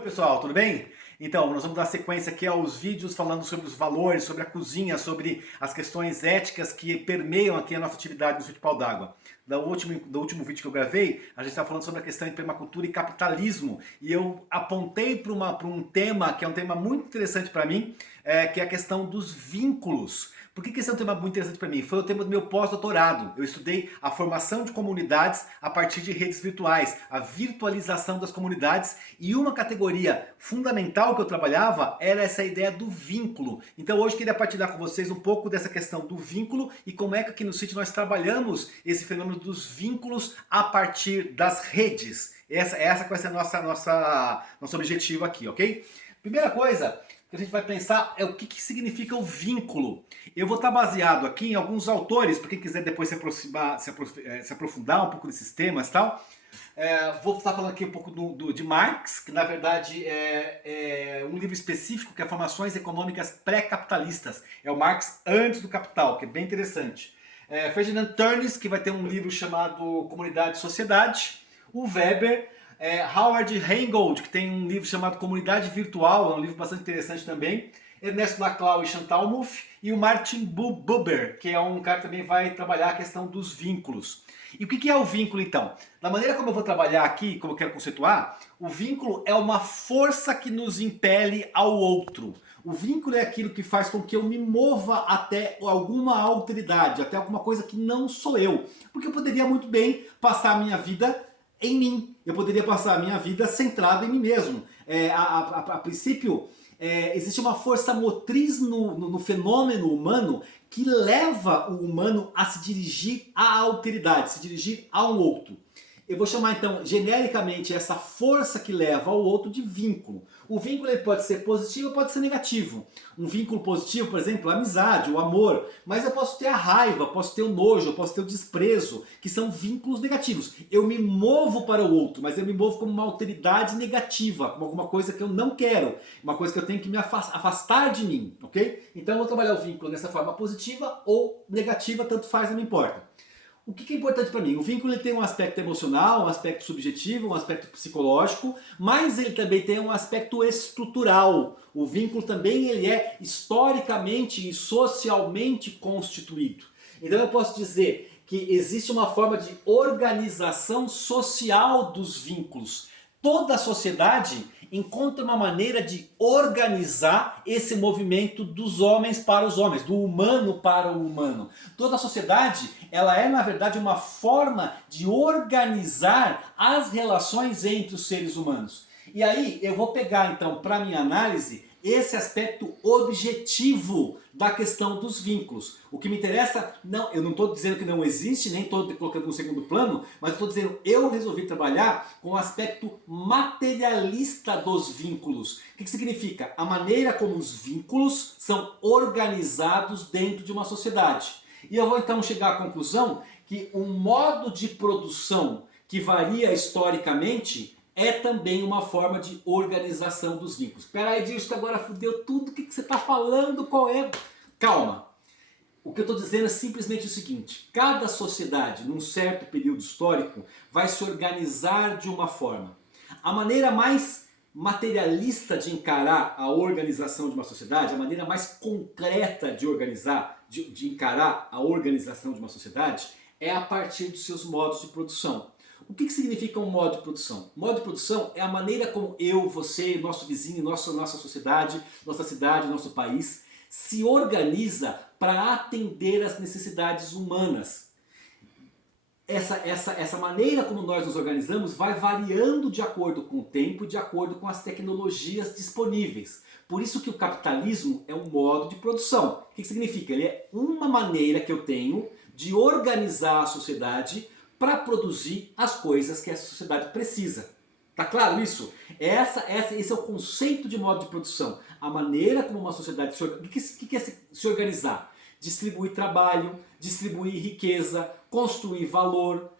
Oi pessoal, tudo bem? Então, nós vamos dar sequência aqui aos vídeos falando sobre os valores, sobre a cozinha, sobre as questões éticas que permeiam aqui a nossa atividade no Sítio Pau d'Água. Do último vídeo que eu gravei, a gente estava falando sobre a questão de permacultura e capitalismo, e eu apontei para um tema que é um tema muito interessante para mim, que é a questão dos vínculos. Por que esse é um tema muito interessante para mim? Foi o tema do meu pós-doutorado. Eu estudei a formação de comunidades a partir de redes virtuais, a virtualização das comunidades, e uma categoria fundamental que eu trabalhava era essa ideia do vínculo. Então hoje eu queria partilhar com vocês um pouco dessa questão do vínculo e como é que aqui no sítio nós trabalhamos esse fenômeno dos vínculos a partir das redes. Essa vai ser nosso objetivo aqui, ok? Primeira coisa que a gente vai pensar é o que significa o vínculo. Eu vou estar baseado aqui em alguns autores, para quem quiser depois se aprofundar um pouco nesses temas e tal. Vou estar falando aqui um pouco de Marx, que na verdade é um livro específico que é Formações Econômicas Pré-Capitalistas. É o Marx antes do Capital, que é bem interessante. Ferdinand Tönnies, que vai ter um livro chamado Comunidade e Sociedade. O Weber. Howard Rheingold, que tem um livro chamado Comunidade Virtual, é um livro bastante interessante também. Ernesto Laclau e Chantal Mouffe. E o Martin Buber, que é um cara que também vai trabalhar a questão dos vínculos. E o que é o vínculo então? Da maneira como eu vou trabalhar aqui, como eu quero conceituar, o vínculo é uma força que nos impele ao outro. O vínculo é aquilo que faz com que eu me mova até alguma alteridade, até alguma coisa que não sou eu. Porque eu poderia muito bem passar a minha vida em mim. Eu poderia passar a minha vida centrado em mim mesmo. A princípio, existe uma força motriz no fenômeno humano que leva o humano a se dirigir à alteridade, se dirigir a um outro. Eu vou chamar então genericamente essa força que leva ao outro de vínculo. O vínculo ele pode ser positivo ou pode ser negativo. Um vínculo positivo, por exemplo, a amizade, o amor. Mas eu posso ter a raiva, posso ter o nojo, eu posso ter o desprezo, que são vínculos negativos. Eu me movo para o outro, mas eu me movo como uma alteridade negativa, como alguma coisa que eu não quero, uma coisa que eu tenho que me afastar de mim, ok? Então eu vou trabalhar o vínculo dessa forma positiva ou negativa, tanto faz, não me importa. O que é importante para mim? O vínculo ele tem um aspecto emocional, um aspecto subjetivo, um aspecto psicológico, mas ele também tem um aspecto estrutural. O vínculo também ele é historicamente e socialmente constituído. Então eu posso dizer que existe uma forma de organização social dos vínculos. Toda a sociedade encontra uma maneira de organizar esse movimento dos homens para os homens, do humano para o humano. Toda a sociedade, ela é na verdade uma forma de organizar as relações entre os seres humanos. E aí eu vou pegar então para minha análise esse aspecto objetivo da questão dos vínculos. O que me interessa, eu não estou dizendo que não existe, nem estou colocando no segundo plano, mas estou dizendo eu resolvi trabalhar com o aspecto materialista dos vínculos. O que significa? A maneira como os vínculos são organizados dentro de uma sociedade. E eu vou então chegar à conclusão que um modo de produção que varia historicamente é também uma forma de organização dos vínculos. Espera aí, Dilson, que agora fudeu tudo. O que você está falando? Qual é? Calma. O que eu estou dizendo é simplesmente o seguinte. Cada sociedade, num certo período histórico, vai se organizar de uma forma. A maneira mais materialista de encarar a organização de uma sociedade, a maneira mais concreta de organizar, de encarar a organização de uma sociedade, é a partir dos seus modos de produção. O que significa um modo de produção? Modo de produção é a maneira como eu, você, nosso vizinho, nossa sociedade, nossa cidade, nosso país se organiza para atender às necessidades humanas. Essa maneira como nós nos organizamos vai variando de acordo com o tempo, de acordo com as tecnologias disponíveis. Por isso que o capitalismo é um modo de produção. O que significa? Ele é uma maneira que eu tenho de organizar a sociedade para produzir as coisas que a sociedade precisa. Tá claro isso? Esse é o conceito de modo de produção. A maneira como uma sociedade se organiza. O que é se organizar? Distribuir trabalho, distribuir riqueza, construir valor,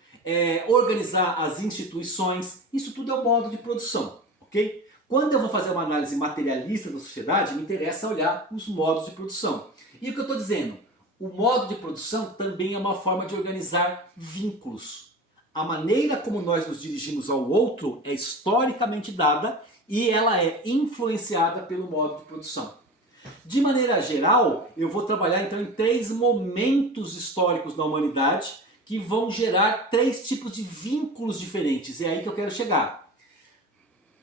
organizar as instituições. Isso tudo é o modo de produção, ok? Quando eu vou fazer uma análise materialista da sociedade, me interessa olhar os modos de produção. E o que eu estou dizendo? O modo de produção também é uma forma de organizar vínculos. A maneira como nós nos dirigimos ao outro é historicamente dada e ela é influenciada pelo modo de produção. De maneira geral, eu vou trabalhar então em 3 momentos históricos da humanidade que vão gerar 3 tipos de vínculos diferentes. É aí que eu quero chegar.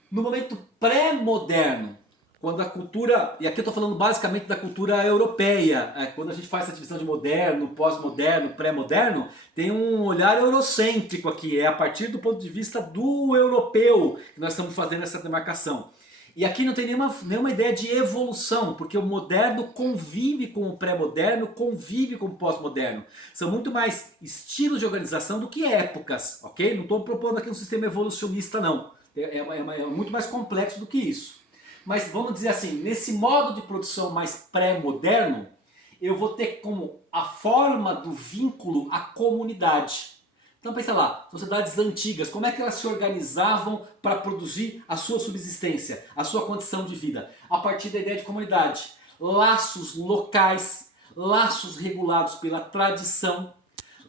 No momento pré-moderno, quando a cultura, e aqui eu estou falando basicamente da cultura europeia, quando a gente faz essa divisão de moderno, pós-moderno, pré-moderno, tem um olhar eurocêntrico aqui, é a partir do ponto de vista do europeu que nós estamos fazendo essa demarcação. E aqui não tem nenhuma ideia de evolução, porque o moderno convive com o pré-moderno, convive com o pós-moderno. São muito mais estilos de organização do que épocas, ok? Não estou propondo aqui um sistema evolucionista, não. É muito mais complexo do que isso. Mas vamos dizer assim, nesse modo de produção mais pré-moderno, eu vou ter como a forma do vínculo a comunidade. Então pensa lá, sociedades antigas, como é que elas se organizavam para produzir a sua subsistência, a sua condição de vida? A partir da ideia de comunidade. Laços locais, laços regulados pela tradição,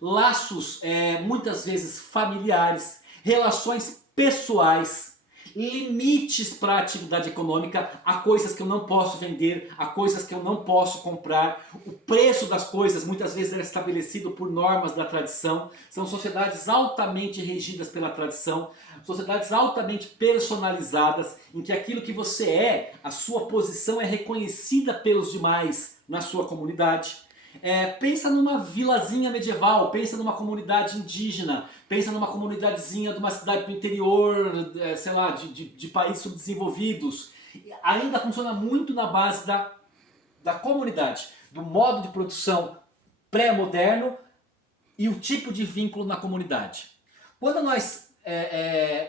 laços muitas vezes familiares, relações pessoais, limites para a atividade econômica, há coisas que eu não posso vender, há coisas que eu não posso comprar, o preço das coisas muitas vezes é estabelecido por normas da tradição, são sociedades altamente regidas pela tradição, sociedades altamente personalizadas, em que aquilo que você é, a sua posição é reconhecida pelos demais na sua comunidade. Pensa numa vilazinha medieval, pensa numa comunidade indígena, pensa numa comunidadezinha de uma cidade do interior, sei lá, de países subdesenvolvidos. Ainda funciona muito na base da comunidade, do modo de produção pré-moderno e o tipo de vínculo na comunidade. Quando nós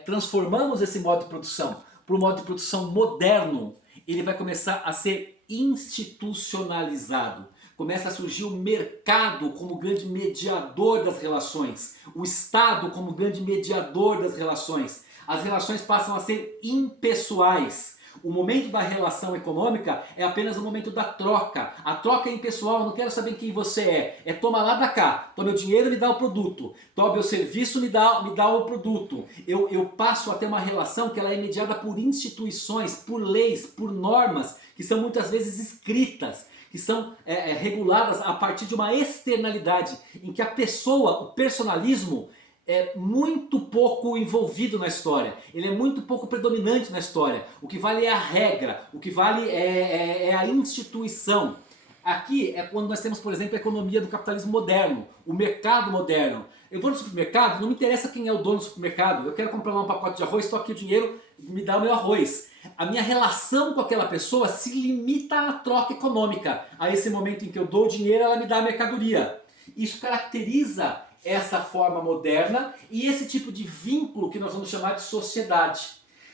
transformamos esse modo de produção para o modo de produção moderno, ele vai começar a ser institucionalizado. Começa a surgir o mercado como grande mediador das relações, o Estado como grande mediador das relações. As relações passam a ser impessoais. O momento da relação econômica é apenas o momento da troca. A troca é impessoal, eu não quero saber quem você é toma lá da cá, toma meu dinheiro, me dá o produto, toma meu serviço, me dá o produto. Eu passo a ter uma relação que ela é mediada por instituições, por leis, por normas, que são muitas vezes escritas, que são reguladas a partir de uma externalidade, em que a pessoa, o personalismo, é muito pouco envolvido na história, ele é muito pouco predominante na história. O que vale é a regra, o que vale é a instituição. Aqui é quando nós temos, por exemplo, a economia do capitalismo moderno, o mercado moderno. Eu vou no supermercado, não me interessa quem é o dono do supermercado, eu quero comprar um pacote de arroz, estou aqui o dinheiro, me dá o meu arroz. A minha relação com aquela pessoa se limita à troca econômica, a esse momento em que eu dou o dinheiro, ela me dá a mercadoria. Isso caracteriza essa forma moderna e esse tipo de vínculo que nós vamos chamar de sociedade.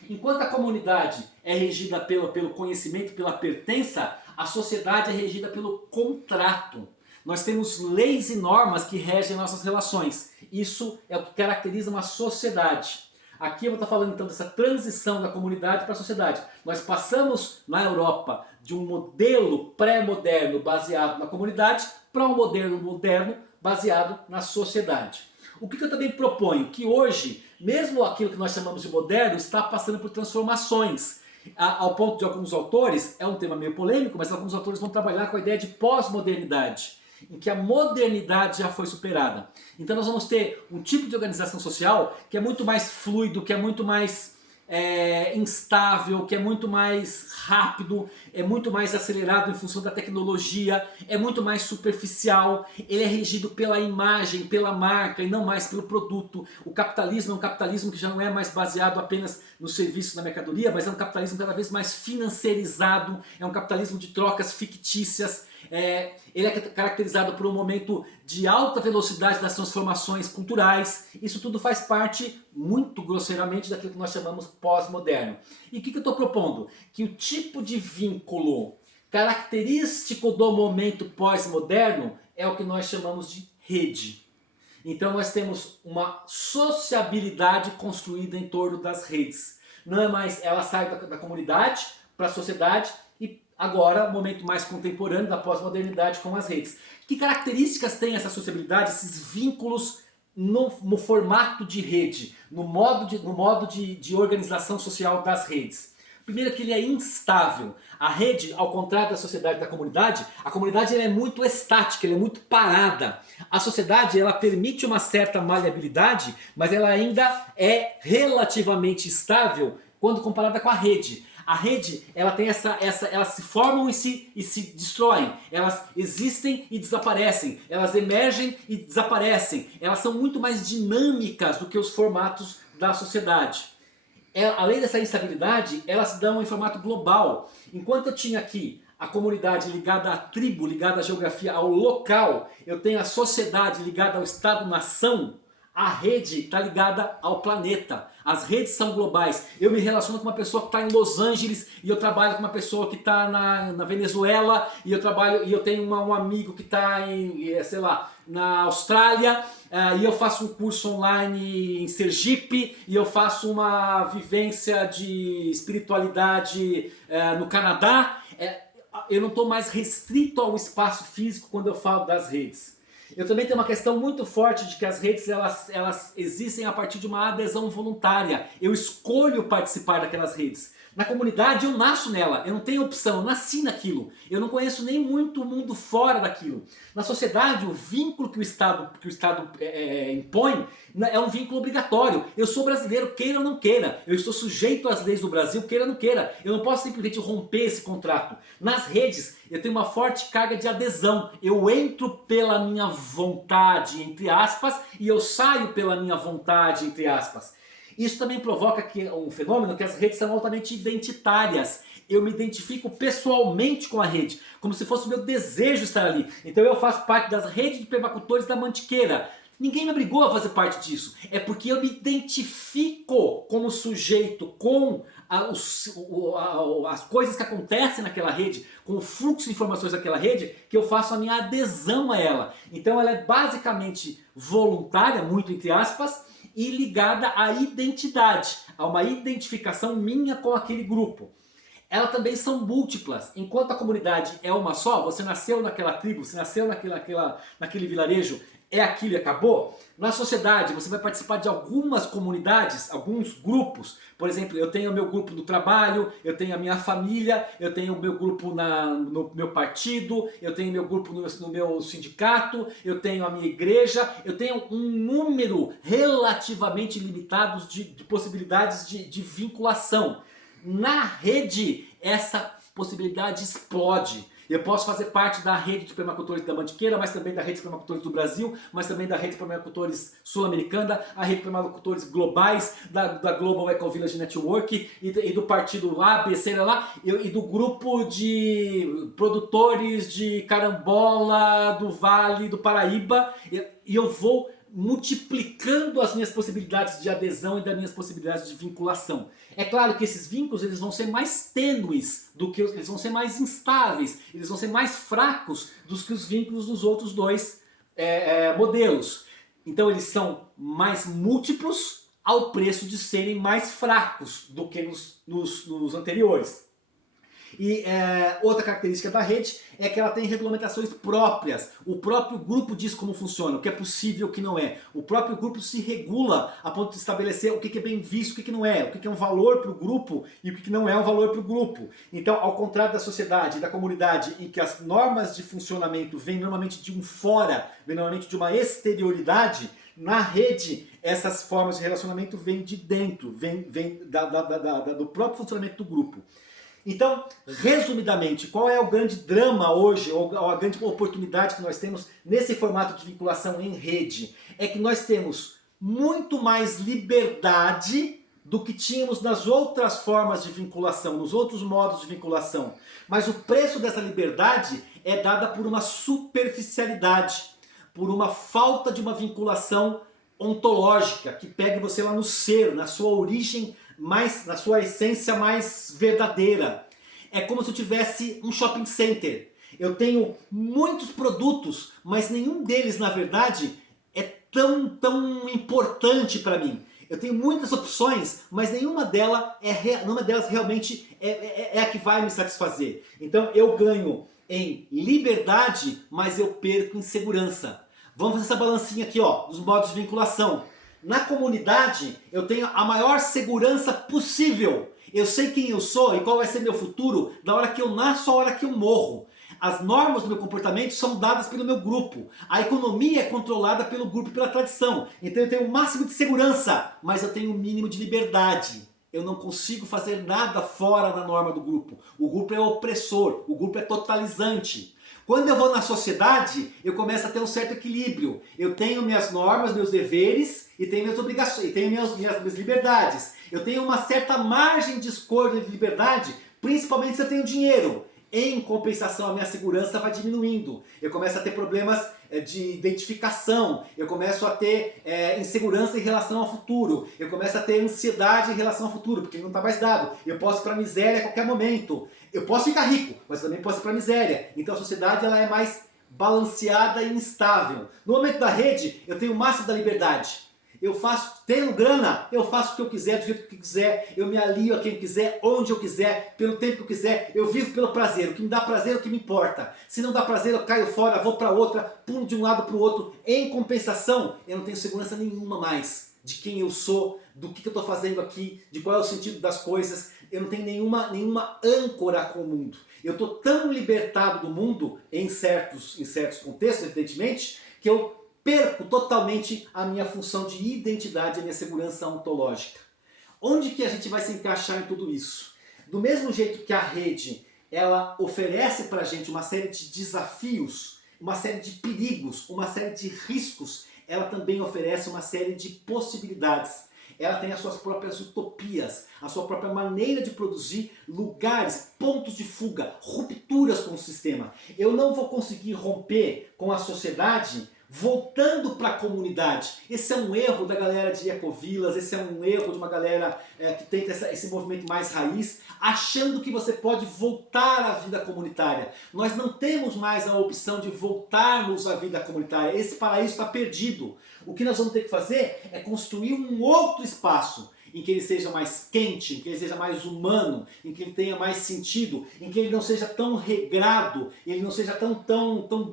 Enquanto a comunidade é regida pelo conhecimento, pela pertença, a sociedade é regida pelo contrato. Nós temos leis e normas que regem nossas relações. Isso é o que caracteriza uma sociedade. Aqui eu vou estar falando então dessa transição da comunidade para a sociedade. Nós passamos na Europa de um modelo pré-moderno baseado na comunidade para um modelo moderno baseado na sociedade. O que eu também proponho? Que hoje, mesmo aquilo que nós chamamos de moderno, está passando por transformações. Ao ponto de alguns autores, é um tema meio polêmico, mas alguns autores vão trabalhar com a ideia de pós-modernidade, em que a modernidade já foi superada. Então nós vamos ter um tipo de organização social que é muito mais fluido, que é muito mais instável, que é muito mais rápido, é muito mais acelerado em função da tecnologia, é muito mais superficial, ele é regido pela imagem, pela marca e não mais pelo produto. O capitalismo é um capitalismo que já não é mais baseado apenas no serviço, na mercadoria, mas é um capitalismo cada vez mais financiarizado, é um capitalismo de trocas fictícias. Ele é caracterizado por um momento de alta velocidade das transformações culturais. Isso tudo faz parte, muito grosseiramente, daquilo que nós chamamos pós-moderno. E o que eu estou propondo? Que o tipo de vínculo característico do momento pós-moderno é o que nós chamamos de rede. Então nós temos uma sociabilidade construída em torno das redes. Não é mais, ela sai da comunidade para a sociedade e agora, o momento mais contemporâneo da pós-modernidade com as redes. Que características tem essa sociabilidade, esses vínculos no formato de rede, no modo de organização social das redes? Primeiro que ele é instável. A rede, ao contrário da sociedade e da comunidade, a comunidade ela é muito estática, ela é muito parada. A sociedade ela permite uma certa maleabilidade, mas ela ainda é relativamente estável quando comparada com a rede. A rede, ela tem elas se formam e se destroem. Elas existem e desaparecem. Elas emergem e desaparecem. Elas são muito mais dinâmicas do que os formatos da sociedade. Além dessa instabilidade, elas se dão em formato global. Enquanto eu tinha aqui a comunidade ligada à tribo, ligada à geografia, ao local, eu tenho a sociedade ligada ao Estado-nação, a rede está ligada ao planeta. As redes são globais. Eu me relaciono com uma pessoa que está em Los Angeles e eu trabalho com uma pessoa que está na Venezuela e eu tenho um amigo que está sei lá, na Austrália e eu faço um curso online em Sergipe e eu faço uma vivência de espiritualidade no Canadá. Eu não estou mais restrito ao espaço físico quando eu falo das redes. Eu também tenho uma questão muito forte de que as redes elas existem a partir de uma adesão voluntária. Eu escolho participar daquelas redes. Na comunidade eu nasço nela, eu não tenho opção, eu nasci naquilo. Eu não conheço nem muito o mundo fora daquilo. Na sociedade, o vínculo que o Estado impõe é um vínculo obrigatório. Eu sou brasileiro, queira ou não queira. Eu estou sujeito às leis do Brasil, queira ou não queira. Eu não posso simplesmente romper esse contrato. Nas redes, eu tenho uma forte carga de adesão. Eu entro pela minha vontade, entre aspas, e eu saio pela minha vontade, entre aspas. Isso também provoca um fenômeno que as redes são altamente identitárias. Eu me identifico pessoalmente com a rede, como se fosse o meu desejo estar ali. Então eu faço parte das redes de permacultores da Mantiqueira. Ninguém me obrigou a fazer parte disso. É porque eu me identifico como sujeito com as coisas que acontecem naquela rede, com o fluxo de informações daquela rede, que eu faço a minha adesão a ela. Então ela é basicamente voluntária, muito entre aspas, e ligada à identidade, a uma identificação minha com aquele grupo. Elas também são múltiplas. Enquanto a comunidade é uma só, você nasceu naquela tribo, você nasceu naquele vilarejo, é aquilo e acabou. Na sociedade, você vai participar de algumas comunidades, alguns grupos. Por exemplo, eu tenho o meu grupo do trabalho, eu tenho a minha família, eu tenho o meu grupo no meu partido, eu tenho o meu grupo no meu sindicato, eu tenho a minha igreja, eu tenho um número relativamente limitado de possibilidades de vinculação. Na rede, essa possibilidade explode. Eu posso fazer parte da rede de permacultores da Mantiqueira, mas também da rede de permacultores do Brasil, mas também da rede de permacultores sul-americana, a rede de permacultores globais, da Global Eco Village Network e do partido A, B, C, lá, e do grupo de produtores de carambola do Vale do Paraíba, e eu vou multiplicando as minhas possibilidades de adesão e das minhas possibilidades de vinculação. É claro que esses vínculos eles vão ser mais tênues, eles vão ser mais instáveis, eles vão ser mais fracos do que os vínculos dos outros dois modelos. Então eles são mais múltiplos ao preço de serem mais fracos do que nos anteriores. E outra característica da rede é que ela tem regulamentações próprias. O próprio grupo diz como funciona, o que é possível e o que não é. O próprio grupo se regula a ponto de estabelecer o que é bem visto e o que não é. O que é um valor para o grupo e o que não é um valor para o grupo. Então, ao contrário da sociedade e da comunidade, em que as normas de funcionamento vêm normalmente de um fora, vêm normalmente de uma exterioridade, na rede, essas formas de relacionamento vêm de dentro, vêm do próprio funcionamento do grupo. Então, resumidamente, qual é o grande drama hoje, ou a grande oportunidade que nós temos nesse formato de vinculação em rede? É que nós temos muito mais liberdade do que tínhamos nas outras formas de vinculação, nos outros modos de vinculação. Mas o preço dessa liberdade é dada por uma superficialidade, por uma falta de uma vinculação ontológica, que pegue você lá no ser, na sua origem, na sua essência mais verdadeira. É como se eu tivesse um shopping center. Eu tenho muitos produtos, mas nenhum deles, na verdade, é tão importante para mim. Eu tenho muitas opções, mas nenhuma delas realmente é a que vai me satisfazer. Então eu ganho em liberdade, mas eu perco em segurança. Vamos fazer essa balancinha aqui, ó, dos modos de vinculação. Na comunidade, eu tenho a maior segurança possível. Eu sei quem eu sou e qual vai ser meu futuro da hora que eu nasço à hora que eu morro. As normas do meu comportamento são dadas pelo meu grupo. A economia é controlada pelo grupo e pela tradição. Então eu tenho o máximo de segurança, mas eu tenho o mínimo de liberdade. Eu não consigo fazer nada fora da norma do grupo. O grupo é opressor, o grupo é totalizante. Quando eu vou na sociedade, eu começo a ter um certo equilíbrio. Eu tenho minhas normas, meus deveres e tenho minhas obrigações, e tenho minhas liberdades. Eu tenho uma certa margem de escolha de liberdade, principalmente se eu tenho dinheiro. Em compensação, a minha segurança vai diminuindo. Eu começo a ter problemas de identificação. Eu começo a ter insegurança em relação ao futuro. Eu começo a ter ansiedade em relação ao futuro, porque não está mais dado. Eu posso ir para a miséria a qualquer momento. Eu posso ficar rico, mas também posso ir para a miséria. Então a sociedade ela é mais balanceada e instável. No momento da rede, eu tenho o máximo da liberdade. Eu faço, tendo grana, eu faço o que eu quiser, do jeito que eu quiser, eu me alio a quem quiser, onde eu quiser, pelo tempo que eu quiser, eu vivo pelo prazer, o que me dá prazer é o que me importa. Se não dá prazer, eu caio fora, vou para outra, pulo de um lado para o outro. Em compensação, eu não tenho segurança nenhuma mais de quem eu sou, do que eu estou fazendo aqui, de qual é o sentido das coisas. Eu não tenho nenhuma âncora com o mundo. Eu estou tão libertado do mundo, em certos contextos, evidentemente, que eu perco totalmente a minha função de identidade, a minha segurança ontológica. Onde que a gente vai se encaixar em tudo isso? Do mesmo jeito que a rede ela oferece para a gente uma série de desafios, uma série de perigos, uma série de riscos, ela também oferece uma série de possibilidades. Ela tem as suas próprias utopias, a sua própria maneira de produzir lugares, pontos de fuga, rupturas com o sistema. Eu não vou conseguir romper com a sociedade voltando para a comunidade. Esse é um erro da galera de ecovilas, esse é um erro de uma galera que tenta esse movimento mais raiz, achando que você pode voltar à vida comunitária. Nós não temos mais a opção de voltarmos à vida comunitária. Esse paraíso está perdido. O que nós vamos ter que fazer é construir um outro espaço em que ele seja mais quente, em que ele seja mais humano, em que ele tenha mais sentido, em que ele não seja tão regrado, ele não seja tão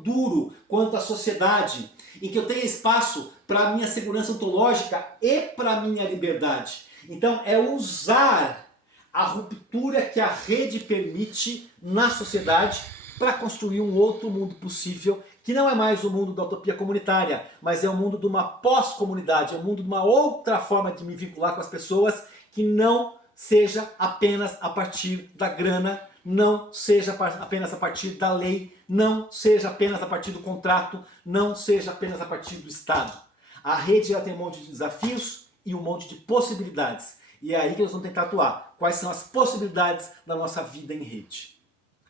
duro quanto a sociedade, em que eu tenha espaço para a minha segurança ontológica e para a minha liberdade. Então é usar a ruptura que a rede permite na sociedade para construir um outro mundo possível, que não é mais o mundo da utopia comunitária, mas é o mundo de uma pós-comunidade, é o mundo de uma outra forma de me vincular com as pessoas que não seja apenas a partir da grana, não seja apenas a partir da lei, não seja apenas a partir do contrato, não seja apenas a partir do Estado. A rede ela tem um monte de desafios e um monte de possibilidades. E é aí que nós vamos tentar atuar. Quais são as possibilidades da nossa vida em rede?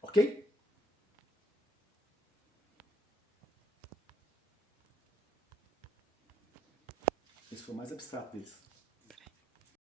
Ok? Esse foi o mais abstrato deles.